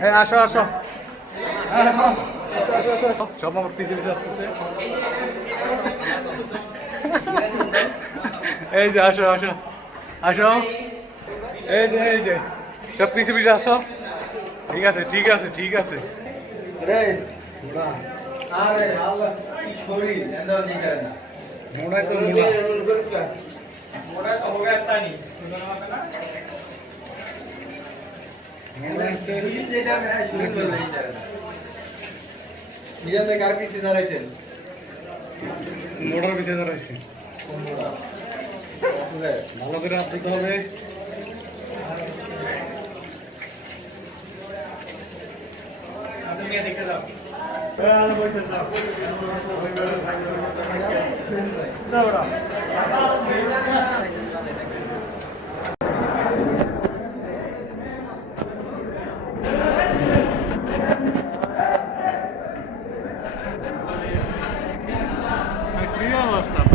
হ্যাঁ আসো আসো সব আমার পিছিয়ে পিছিয়ে আসতেছে। এই যে আসো আসো আসো, এই যে সব পিছিয়ে পিছিয়ে আসো। ঠিক আছে ঠিক আছে ঠিক আছে। আরে আল্লাহ কি শরীর এন্ডা দিকে না মোড়া তো মোড়া মোড়া তো হবে একটা নি যেটা আমি শুরু করে দিই নিজেদের কার পিছে দাঁড়াইছেন মোড়ার পিছিয়ে দাঁড়াইছি। ভালো করে আসতে হবে। আপনি দেখে যাও কি অবস্থা?